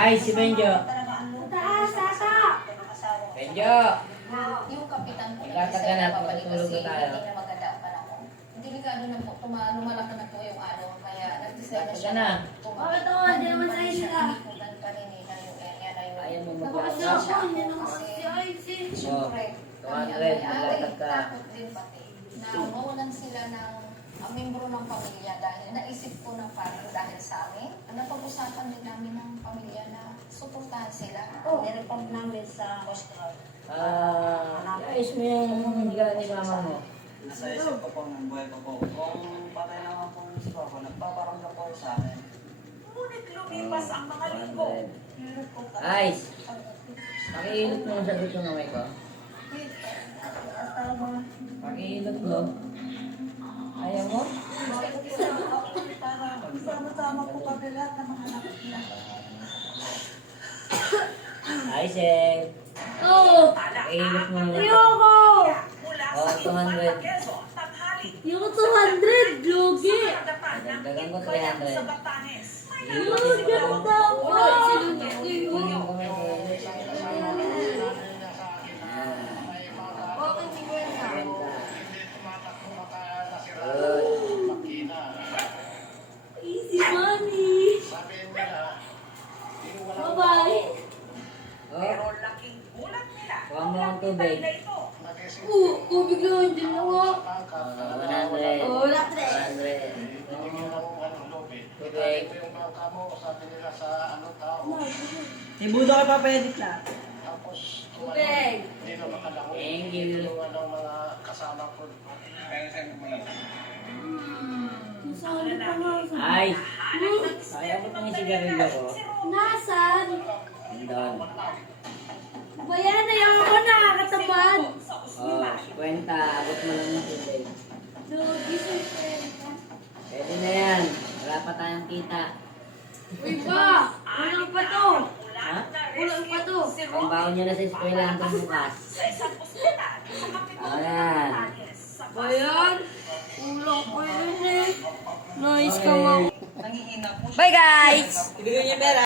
Ay, si Benjo. Taas, tata! Benjo! Yung kapitan ko Ikatag ka na, babalik matutulog kasi na tayo. hindi na maganda ang panahon. Delikado na po, lumalaki na po yung ano, kaya nag-decide na Ikatag siya ka na. Bakit ako? Hindi naman sa isla. Ikutan pa rin nila yung area na yun. Ayaw mo Napakasya maglakas. ako, hindi naman si Icy. Siyempre, Oh, kami 200, ang may-ari, maglatag ka. takot din pati na mawalan sila ng membro ng pamilya dahil naisip ko na parang dahil sa amin, napag-usapan din namin ng pamilya na suportahan sila. Oh, nireport namin sa Coast Guard. Ayos mo yung higa ni mama mo. Nasa isip ko po ng buhay ko po. Kung patay naman po yung isip ko, nagpaparamdam po sa akin. Ngunit lumipas ang mga linggo. 100. Ayos! Pakiilot mo sa gusto ng kamay ko. Pakiilot mo. Ayaw mo? Sama-sama po kami lahat ng mga anak niya. Ayos eh. Oh! Pakiilot mo. Ayoko! Mula Oh, sa Iupan 200. ng Quezon, tanghali. Ayoko 200! Lugi! Dagan ko 300. Sa Batanes. Ang ganda po! Tingin ko may Easy money! Bye-bye! Pero laking gulat nila. Kuha mo ang tubig. Na ito. Tubig lang, hindi na ako. 100. Oh, latre! 100. Tubig. Ibudo ka pa pwede na. Tubig! Thank you. Nasaan pa nga sa... Ay! Kaya ko itong sigarilyo ko. Nasaan? Andon. Bayan na yung ako nakakatamad. Oh, 50. Abot mo lang ng tubig. Lugi sa kwenta. Pwede na yan. Wala pa tayong kita. Uy ba? Kulang pa to. Ha? Kulang pa to. Ang baon nyo na sa eskwela hanggang bukas. Sa isang ospital. Sa Kapitolyo, Ayan. Batanes. Sa Bayan? Kulang pa yun eh. Nice ka Okay. mo. Nangihina po siya. Bye guys! Ibigay niya yung pera.